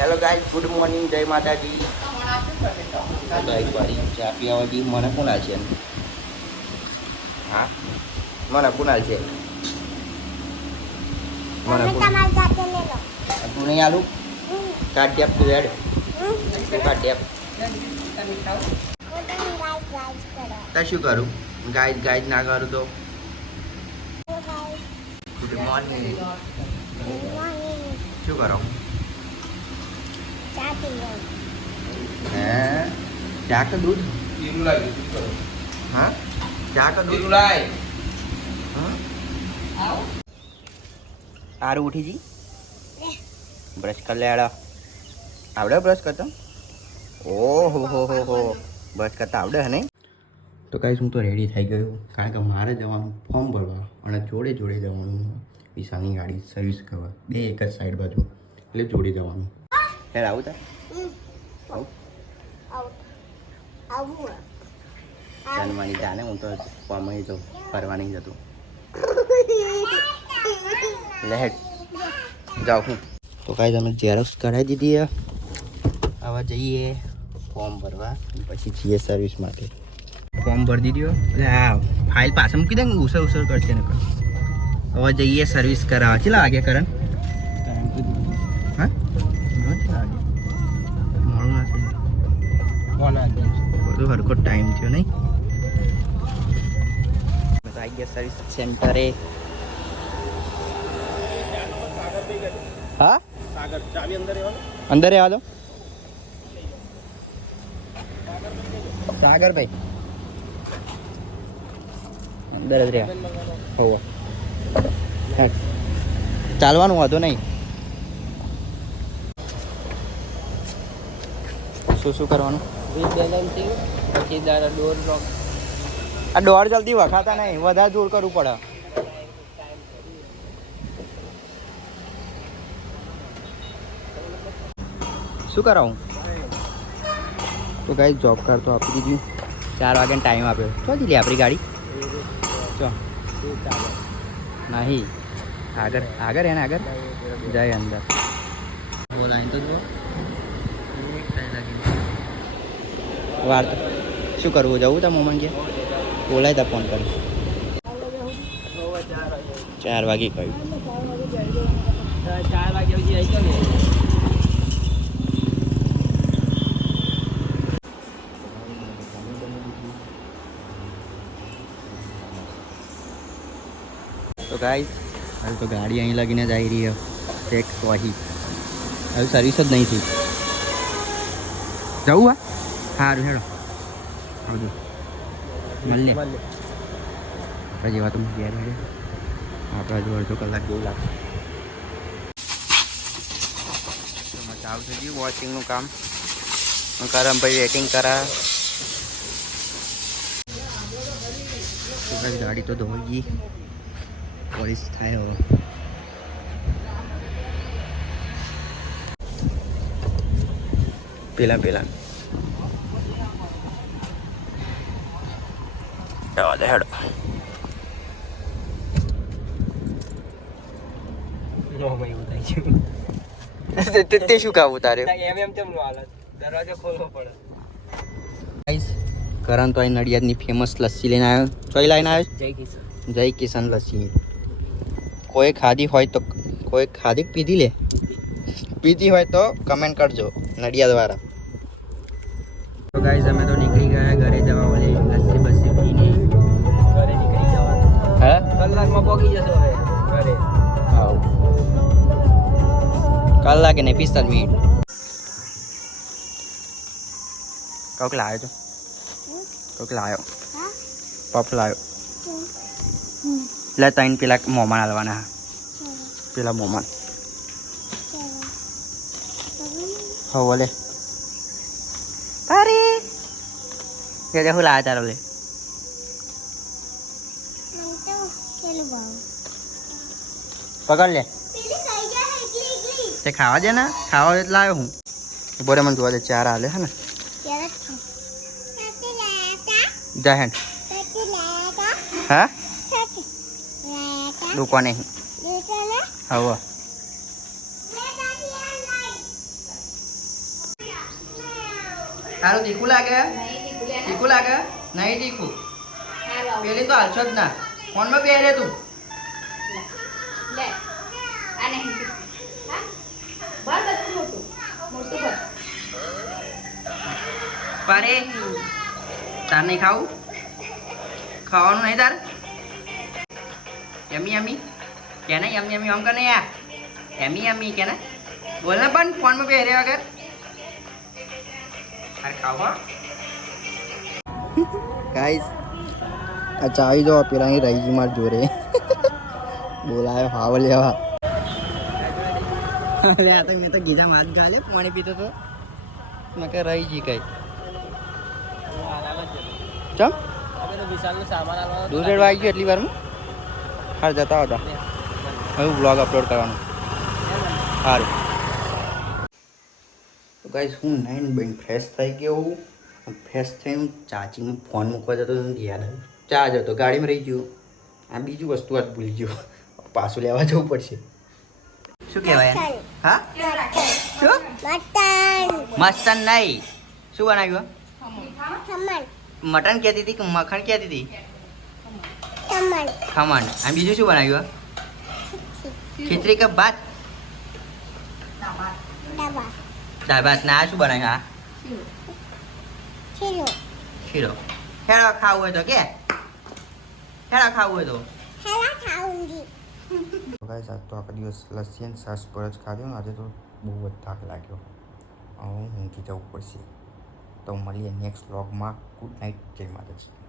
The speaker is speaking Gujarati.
હેલો ગાઈસ ગુડ મોર્નિંગ જય માતાજી. એક વારી ચા પીવાથી મને કોણ છે હા? મને કોણ છે મને તું નહીં આલું? કાઢ ડેપ તું હેડ. તું કાઢ ડેપ તો શું કરું? ગાઈડ ગાય ના કરું તો? ગુડ મોર્નિંગ શું કરો? હે? ચા કે દૂધ? પીરું લાવી દૂધ કરો. હા? ચા કે દૂધ? લાય. હા? આરું ઉઠી જી. બ્રશ કર લે આડા આવડે બ્રશ કરતો? ઓહો હો હો હો. બ્રશ કરતા આવડે હે નહીં? તો કાંઈ હું તો રેડી થઈ ગયો કારણ કે મારે જવાનું ફોર્મ ભરવા અને જોડે જોડે જવાનું વિશાની ગાડી સર્વિસ કરવા. બે એક જ સાઈડ બાજુ. એટલે જોડે જવાનું. યાર આવું તાર આવું આવું આવું જન્મવાની જાને હું તો ફોર્મમાં તો ફરવા નહીં જતો લેહેડ જાઉં હું તો કાંઈ તમે ઝેરોક્સ કરાવી દીધી. હવે જઈએ ફોર્મ ભરવા પછી જઈએ સર્વિસ માટે ફોર્મ ભરી દીધો એટલે આ ફાઇલ પાછળ મૂકી દે ને ઉસર ઉસર કરશે ને હવે જઈએ સર્વિસ કરાવવા કેટલા વાગે કરણ હા મોડું ના થઈ જાય બધું હરખો ટાઈમ થયો નહીં. તો આવી ગયા સર્વિસ હા અંદર આવો સાગરભાઈ અંદર જ રહ્યા હોવ. ચાલવાનું વાંધો નહીં. શું શું કરવાનું? આ ડોર જલ્દી વખાતા નહીં વધારે જોર કરવું પડે. શું કરાવું તો ગાઈ જોબ કાર્ડ તો આપી દીધું. ચાર વાગ્યાનો ટાઈમ આપ્યો. ચો દીધી આપણી ગાડી? ચો. નહીં. આગળ આગળ એને આગળ. જાય અંદર. બોલાય તો જો. વાર શું કરવું, જવું તમે ગયા બોલાય તા ફોન કરી. ચાર વાગે કહ્યું. તો ગાઈસ હવે તો ગાડી અહીં લગીને જ આવી રહી ચેક વહી. હવે સર્વિસ જ નહીં થઈ. જવું હા? સારું હેડો. આવજો મળીએ આપણા જેવા તો ઘેર હેડે. આપણા જો અડધો કલાક જેવું લાગશે ચાલુ થઈ ગયું વોચિંગનું કામ. કરમભાઈ વેટિંગ કરા ગાડી તો ધોઈ ગઈ. પોલીસ થાય હવે. પેલા પેલા. જવા દે હેડો તે- તે- તે શું કાવું તારે ગાઈસ કરણ તો અહીં નડિયાદની ફેમસ લસ્સી લઈને આવ્યો. ચોઈ લઈને આવ્યો જય કિશન લસ્સી. કોઈ ખાધી હોય તો કોઈ ખાધી પીધી લે? પીધી હોય તો કમેન્ટ કરજો નડિયાદ વાળા તો ગાઈસ અમે તો નીકળી ગયા કલાકે ને પિસ્તાલીસ મિનિટ કોક લાવ્યો છો કોક લાવ્યો હા પફ લાવ્યો એટલે ત્રણ પેલા મોમાન હાલવાના પેલા મોમાન ચલો હો તારી કે તે હું લાવ્યા તારો લે પકડ લે પેલી ખાઈ જાય એકલી એકલી તે ખાવા દે ને. ખાવા એટલે આવ્યો હું. બોરે મને જોવા દે, ચાર હાલે હે ને. જય તા? હા? દુકાને હવે આ. તારું તીખું લાગે? તીખું લાગે? નહીં તીખું પેલી તો હાલશો જ ના. ફોનમાં પહેરે તું. પારે તાર નહીં ખાવું? ખાવાનું નહીં તાર? યમી યમી. કે ને યમી યમી આમ કરે યાર યમી યમી કે ને. બોલ ને પણ ફોનમાં પહેરે વગર અરે ખાવા ગાઈસ આ ચાવી જો પેલા અહીં રહી મારી જોડે. બોલાયો હાવ લેવા. અરે આ તો મેં તો ગીજા હાથ ગાલે પાણી પીતો તો. મેં કે રહી જી કઈ. ચમ? દૂધ આવી ગયો એટલી વારમાં? હાર જતા હતા હવે બ્લોગ અપલોડ કરવાનો. સારું તો ગાઈસ હું નાઈન બેન ફ્રેશ થઈ ગયો હું. ફ્રેશ થઈ હું ચાચીમાં ફોન મૂકવા જતો હતો યાદ આવ્યું. ચાર્જ હતો, ગાડીમાં રહી ગયું. આ બીજું વસ્તુ આજ ભૂલી ગયો. પાછું લેવા જવું પડશે. શું કહેવાય? હા? શું? મટન. મસ્તન નહીં. શું બનાવ્યું? મટન કહેતી હતી કે મખણ કહેતી હતી? ખમણ. આ અને બીજું શું બનાવ્યું? ખીચડી. કે ભાત? દાળ. ભાત. ના શું બનાવ્યું? આ? ખીરો. હેળો ખાવું હોય તો કે? હેળો ખાવું હોય તો? ગાઈસ આજ તો આખો દિવસ લસ્સી અને છાશ પર જ ખાધો ને આજે તો બહુ જ થાક લાગ્યો. હું ઊંઘી જવું પડશે. તો મળીએ નેક્સ્ટ વ્લોગમાં ગુડ નાઇટ જય માતાજી.